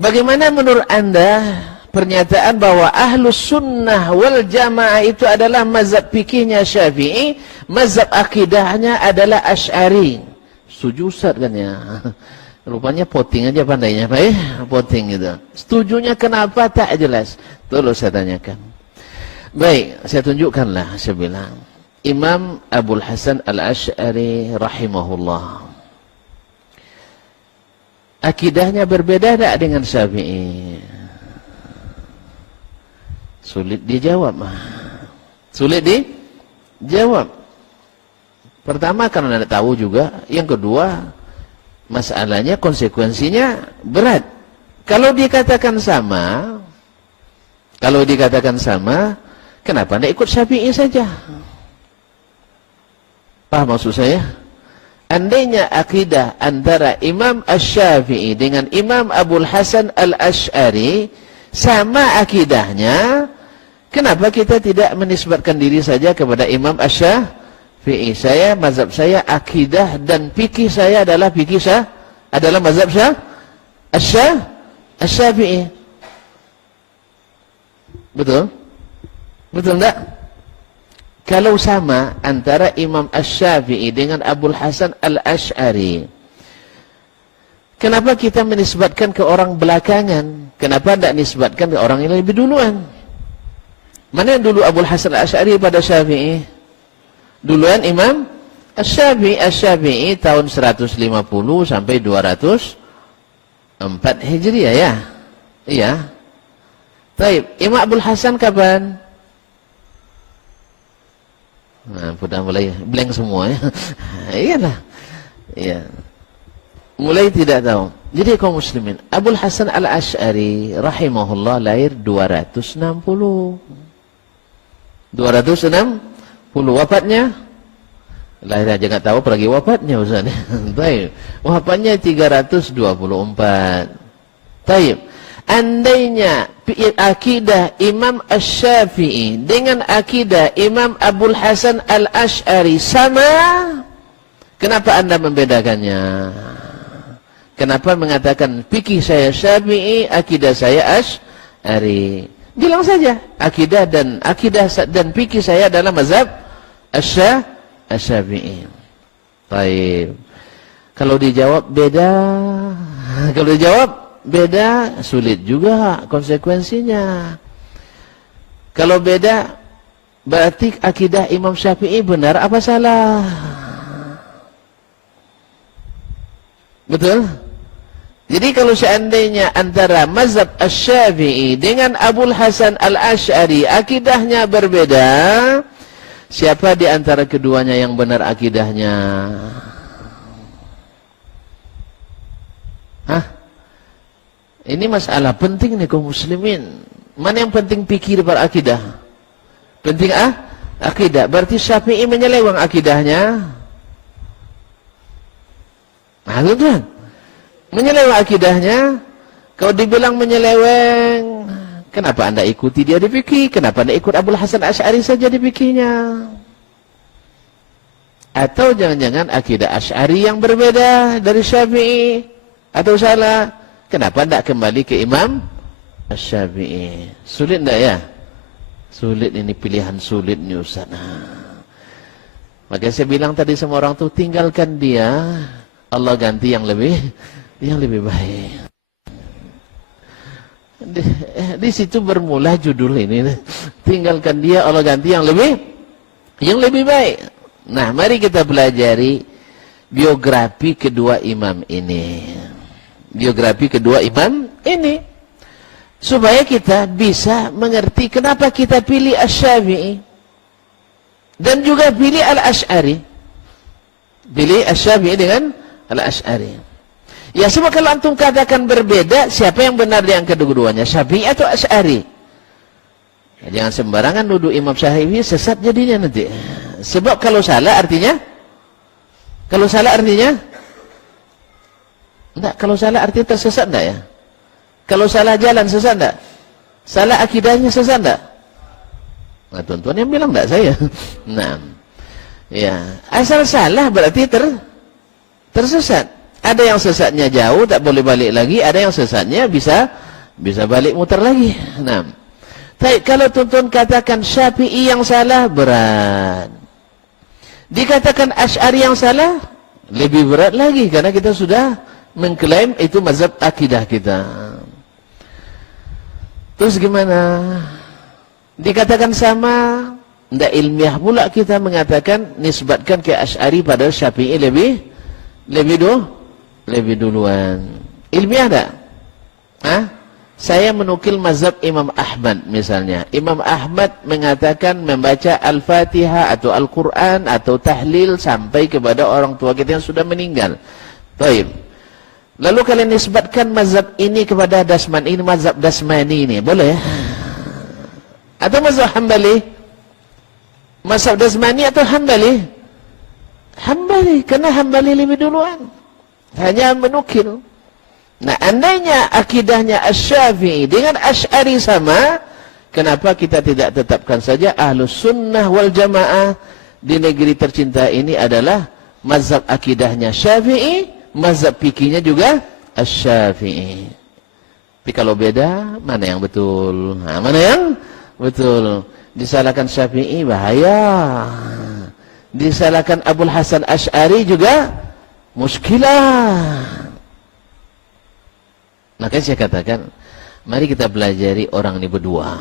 Bagaimana menurut Anda pernyataan bahwa ahlus sunnah wal jamaah itu adalah mazhab fikihnya Syafi'i, mazhab akidahnya adalah Asy'ari? Setuju Ustaz kan ya? Rupanya poting aja pandainya, poting gitu. Setujunya kenapa tak jelas. Tolong saya tanyakan. Baik, saya tunjukkanlah, saya bilang. Imam Abul Hasan Al-Asy'ari rahimahullah. Akidahnya berbeda tak dengan Syafi'i? Sulit dijawab. Sulit dijawab. Pertama karena tidak tahu juga. Yang kedua, masalahnya konsekuensinya berat. Kalau dikatakan sama, kenapa tidak ikut Syafi'i saja? Paham maksud saya? Andainya akidah antara Imam Asy-Syafi'i dengan Imam Abul Hasan Al-Asy'ari sama akidahnya, kenapa kita tidak menisbatkan diri saja kepada Imam Asy-Syafi'i? Saya, mazhab saya, akidah dan fikih saya adalah mazhab Asy-Syafi'i. Betul? Betul enggak? Kalau sama antara Imam Asy-Syafi'i dengan Abul Hasan Al-Asy'ari, kenapa kita menisbatkan ke orang belakangan? Kenapa tidak nisbatkan ke orang yang lebih duluan? Mana yang dulu Abul Hasan Al-Asy'ari pada Syafi'i? Duluan Imam Asy-Syafi'i. Asy-Syafi'i tahun 150 sampai 204 Hijriah ya? Iya. Baik, Imam Abul Hasan kapan? Nah, sudah mulai blank semua ya. Iyalah. Iya. Mulai tidak tahu. Jadi kaum muslimin, Abul Hasan Al-Asy'ari rahimahullah lahir 260. Wafatnya? Lahir aja enggak tahu pergi wafatnya Ustaz. Baik. Wafatnya 324. Baik. Andainya akidah Imam Asy-Syafi'i dengan akidah Imam Abul Hasan Al-Asy'ari sama, kenapa Anda membedakannya? Kenapa mengatakan fikih saya Syafi'i, akidah saya Asy'ari? Bilang saja, akidah dan fikih saya adalah mazhab Asy-Syafi'i. Baik. Kalau dijawab beda, sulit juga konsekuensinya. Kalau beda, berarti akidah Imam Syafi'i benar apa salah? Betul? Jadi kalau seandainya antara mazhab Asy-Syafi'i dengan Abul Hasan Al-Asy'ari akidahnya berbeda, siapa di antara keduanya yang benar akidahnya? Hah? Ini masalah penting nih kaum muslimin. Mana yang penting pikir daripada akidah? Penting akidah. Berarti Syafi'i menyeleweng akidahnya. Nah, kan? Menyeleweng akidahnya. Kalau dibilang menyeleweng, kenapa Anda ikuti dia di fikih? Kenapa Anda ikut Abul Hasan Asy'ari saja di fikihnya? Atau jangan-jangan akidah Asy'ari yang berbeda dari Syafi'i? Atau salah? Kenapa tidak kembali ke Imam Asy-Syafi'i? Sulit tidak ya? Sulit, ini pilihan sulit nih Ustaz. Maka saya bilang tadi sama orang tu, tinggalkan dia, Allah ganti yang lebih baik. Di situ bermula judul ini. Tinggalkan dia, Allah ganti yang lebih baik. Nah, mari kita pelajari biografi kedua imam ini. Supaya kita bisa mengerti kenapa kita pilih Asy-Syafi'i dan juga pilih Al-Asy'ari. Pilih Asy-Syafi'i dengan Al-Asy'ari. Ya, sebab kalau antum katakan berbeda, siapa yang benar di antara keduanya? Syafi'i atau Asy'ari? Ya, jangan sembarangan nuduh Imam Syafi'i, sesat jadinya nanti. Sebab kalau salah artinya enggak, kalau salah artinya tersesat enggak ya? Kalau salah jalan sesat enggak? Salah akidahnya sesat enggak? Nah, tuan-tuan yang bilang enggak saya. Nah, ya, asal salah berarti tersesat. Ada yang sesatnya jauh, tak boleh balik lagi. Ada yang sesatnya bisa balik muter lagi. Nah, kalau tuntun katakan Syafi'i yang salah, berat. Dikatakan Asy'ari yang salah, lebih berat lagi. Karena kita sudah mengklaim itu mazhab akidah kita. Terus gimana? Dikatakan sama, tidak ilmiah pula kita mengatakan, nisbatkan ke Asy'ari pada Syafi'i lebih duluan. Ilmiah tak? Hah? Saya menukil mazhab Imam Ahmad misalnya. Imam Ahmad mengatakan membaca Al-Fatihah atau Al-Quran atau tahlil sampai kepada orang tua kita yang sudah meninggal. Baik. Lalu kalian nisbatkan mazhab ini kepada Dasmani, ini mazhab Dasmani ini, boleh? Atau mazhab Hambali? Mazhab Dasmani atau Hambali? Hambali, karena Hambali lebih duluan. Hanya menukil. Nah, andainya akidahnya Asy-Syafi'i dengan Asy'ari sama, kenapa kita tidak tetapkan saja Ahlus Sunnah wal Jamaah di negeri tercinta ini adalah mazhab akidahnya Syafi'i, mazhab fikihnya juga Asy-Syafi'i. Tapi kalau beda, mana yang betul? Nah, mana yang betul? Disalahkan Syafi'i bahaya. Disalahkan Abul Hasan Asy'ari juga muskilah. Makanya saya katakan, mari kita pelajari orang ini berdua.